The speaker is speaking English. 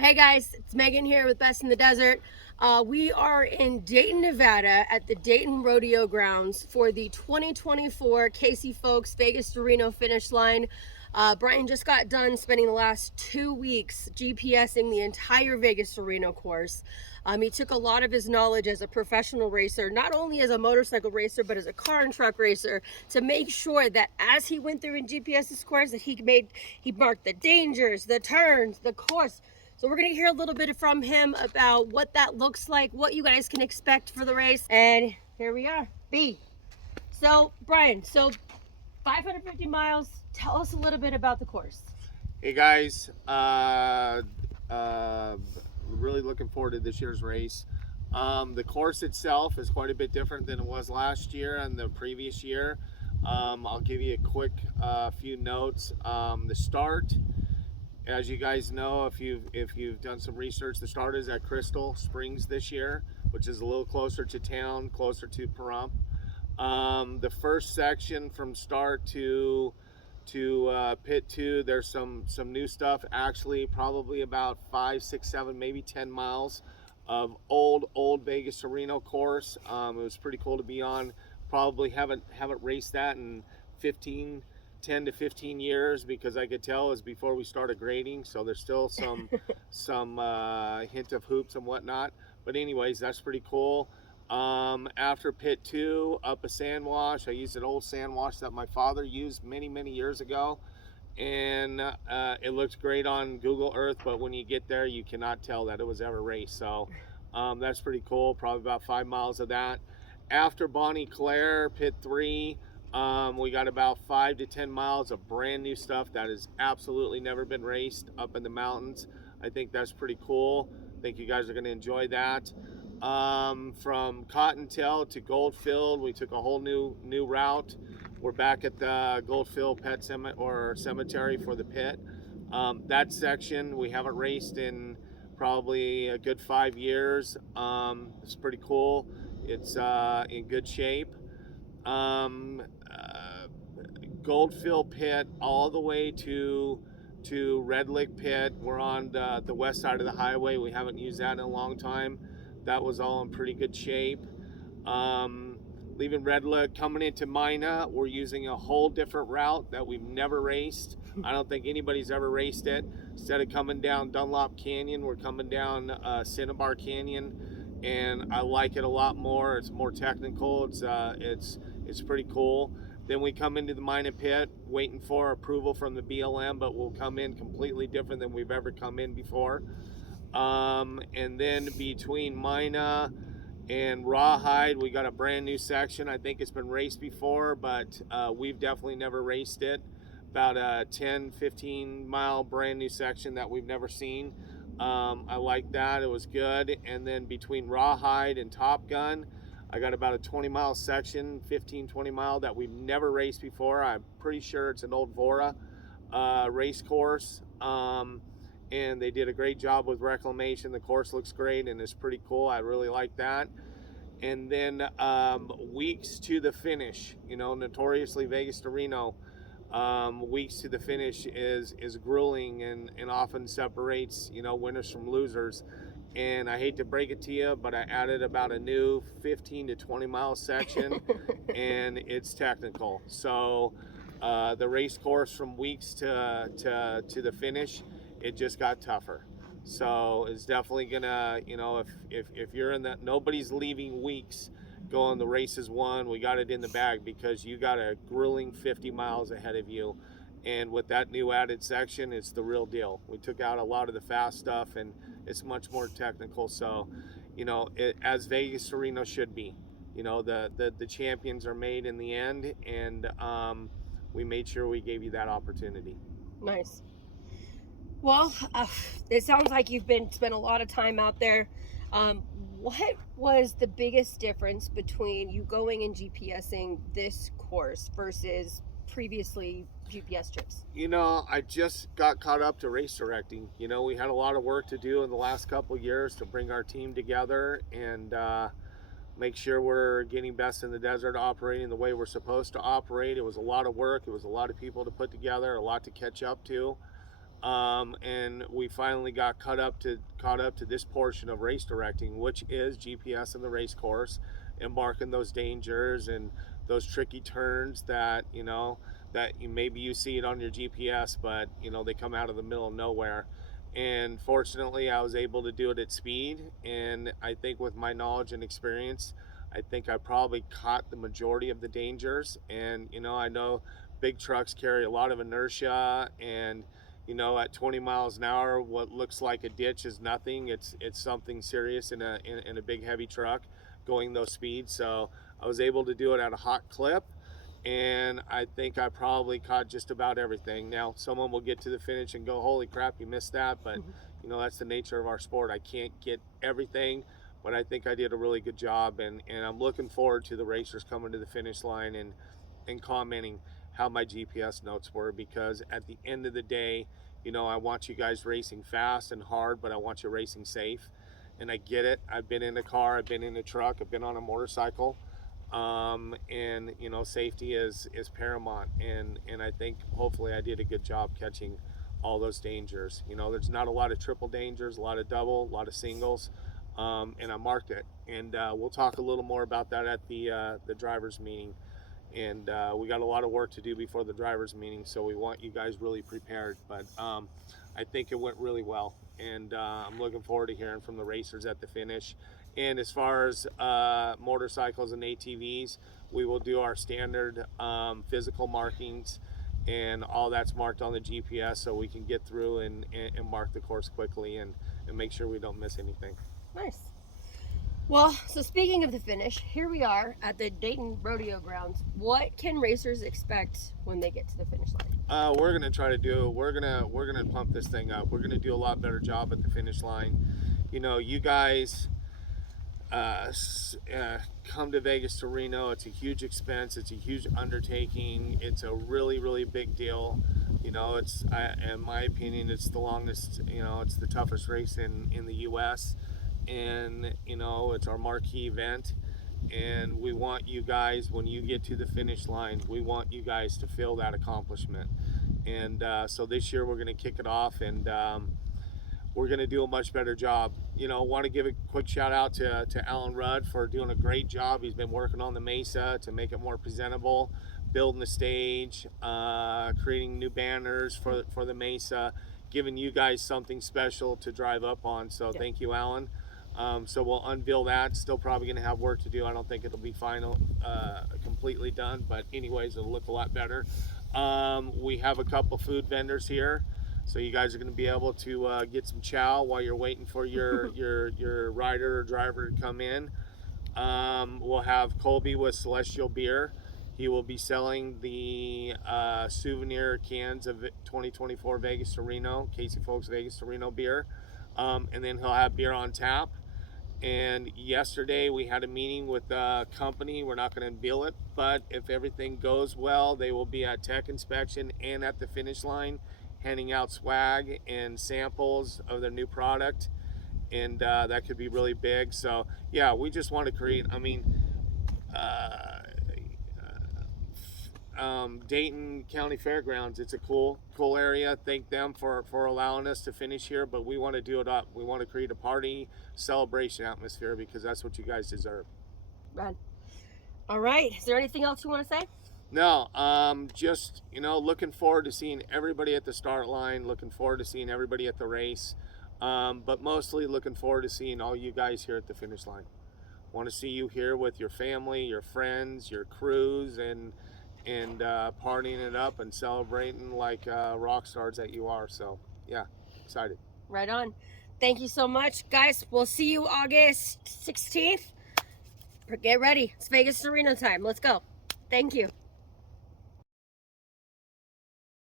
Hey guys, it's Megan here with Best in the Desert. We are in Dayton, Nevada at the Dayton Rodeo Grounds for the 2024 Casey Folks Vegas to Reno finish line. Brian just got done spending the last 2 weeks GPSing the entire Vegas to Reno course. He took a lot of his knowledge as a professional racer, not only as a motorcycle racer, but as a car and truck racer, to make sure that as he went through and GPS this course, that he marked the dangers, the turns, the course. So we're gonna hear a little bit from him about what that looks like, what you guys can expect for the race, and here we are, B. So Brian, 550 miles, tell us a little bit about the course. Hey guys, really looking forward to this year's race. The course itself is quite a bit different than it was last year and the previous year. I'll give you a quick few notes. The start, as you guys know, if you've done some research, the start is at Crystal Springs this year, which is a little closer to town, closer to Pahrump. The first section from start to pit 2, there's some new stuff. Actually, probably about 5, 6, 7, maybe 10 miles of old Vegas to Reno course. It was pretty cool to be on. Probably haven't raced that in 10 to 15 years, because I could tell is before we started grading, so there's still some hint of hoops and whatnot. But anyways, that's pretty cool. After pit 2, up a sand wash. I used an old sand wash that my father used many years ago, and it looks great on Google Earth, but when you get there, you cannot tell that it was ever raced. So that's pretty cool. Probably about 5 miles of that. After Bonnie Claire, pit 3, we got about 5 to 10 miles of brand new stuff that has absolutely never been raced up in the mountains. I think that's pretty cool. I think you guys are going to enjoy that. From Cottontail to Goldfield, we took a whole new route. We're back at the Goldfield Pet Cemetery for the pit. That section we haven't raced in probably a good 5 years. It's pretty cool. It's in good shape. Goldfield Pit all the way to Red Lick Pit. We're on the west side of the highway. We haven't used that in a long time. That was all in pretty good shape. Leaving Red Lick, coming into Mina, we're using a whole different route that we've never raced. I don't think anybody's ever raced it. Instead of coming down Dunlop Canyon, we're coming down Cinnabar Canyon, and I like it a lot more. It's more technical. It's pretty cool. Then we come into the Mina pit, waiting for approval from the BLM, but we'll come in completely different than we've ever come in before. And then between Mina and Rawhide, we got a brand new section. I think it's been raced before, but we've definitely never raced it. About a 10-15 mile brand new section that we've never seen. I like that. It was good. And then between Rawhide and Top Gun, I got about a 20-mile section, 15-20 mile, that we've never raced before. I'm pretty sure it's an old Vora race course. And they did a great job with reclamation. The course looks great and it's pretty cool. I really like that. And then weeks to the finish, notoriously Vegas to Reno, weeks to the finish is grueling and often separates, winners from losers. And I hate to break it to you, but I added about a new 15 to 20 mile section and it's technical. So the race course from weeks to the finish, it just got tougher. So it's definitely gonna, if you're in that, nobody's leaving weeks going the races won. We got it in the bag because you got a grueling 50 miles ahead of you. And with that new added section, it's the real deal. We took out a lot of the fast stuff and it's much more technical. So, as Vegas to Reno should be, the champions are made in the end, and we made sure we gave you that opportunity. Nice. Well, it sounds like you've spent a lot of time out there. What was the biggest difference between you going and GPSing this course versus previously GPS trips? I just got caught up to race directing. We had a lot of work to do in the last couple of years to bring our team together and make sure we're getting Best in the Desert operating the way we're supposed to operate. It was a lot of work. It was a lot of people to put together, a lot to catch up to. And we finally got caught up to this portion of race directing, which is GPS in the race course and marking those dangers and those tricky turns that maybe you see it on your GPS, but they come out of the middle of nowhere. And fortunately, I was able to do it at speed, and I think with my knowledge and experience, I think I probably caught the majority of the dangers. And I know big trucks carry a lot of inertia, and at 20 miles an hour, what looks like a ditch is nothing. It's something serious in a big heavy truck going those speeds. So I was able to do it at a hot clip, and I think I probably caught just about everything. Now, someone will get to the finish and go, "Holy crap, you missed that!" But that's the nature of our sport. I can't get everything, but I think I did a really good job, and I'm looking forward to the racers coming to the finish line and commenting how my GPS notes were, because at the end of the day, I want you guys racing fast and hard, but I want you racing safe. And I get it. I've been in a car, I've been in a truck, I've been on a motorcycle, and safety is paramount. And I think hopefully I did a good job catching all those dangers. There's not a lot of triple dangers, a lot of double, a lot of singles, and I marked it. And we'll talk a little more about that at the drivers meeting. And we got a lot of work to do before the drivers meeting, so we want you guys really prepared. But I think it went really well, and I'm looking forward to hearing from the racers at the finish. And as far as motorcycles and ATVs, we will do our standard physical markings, and all that's marked on the GPS, so we can get through and mark the course quickly and make sure we don't miss anything. Nice. Well, so speaking of the finish, here we are at the Dayton Rodeo Grounds. What can racers expect when they get to the finish line? We're gonna pump this thing up. We're gonna do a lot better job at the finish line. You guys come to Vegas to Reno. It's a huge expense. It's a huge undertaking. It's a really, really big deal. It's in my opinion, it's the longest. It's the toughest race in the U.S. And it's our marquee event, and we want you guys, when you get to the finish line, we want you guys to feel that accomplishment. And so this year we're going to kick it off, and we're going to do a much better job. Want to give a quick shout out to Alan Rudd for doing a great job. He's been working on the Mesa to make it more presentable, building the stage, creating new banners for the Mesa, giving you guys something special to drive up on. So Thank you, Alan. So we'll unveil that. Still probably going to have work to do. I don't think it'll be completely done, but anyways, it'll look a lot better. We have a couple food vendors here, so you guys are going to be able to get some chow while you're waiting for your rider or driver to come in. We'll have Colby with Celestial Beer. He will be selling the souvenir cans of 2024 Vegas to Reno, Casey Folks Vegas to Reno beer. And then he'll have beer on tap. And yesterday we had a meeting with the company. We're not going to unveil it, but if everything goes well, they will be at tech inspection and at the finish line, handing out swag and samples of their new product. And that could be really big. So yeah, we just want to create, Dayton County Fairgrounds, it's a cool area. Thank them for allowing us to finish here, but we want to do it up. We want to create a party celebration atmosphere, because that's what you guys deserve. Rad. All right, is there anything else you want to say? No, just looking forward to seeing everybody at the start line, looking forward to seeing everybody at the race, but mostly looking forward to seeing all you guys here at the finish line. Want to see you here with your family, your friends, your crews, and partying it up and celebrating like rock stars that you are. So yeah, excited. Right on. Thank you so much, guys. We'll see you August 16th. Get ready. It's Vegas to Reno time. Let's go. Thank you.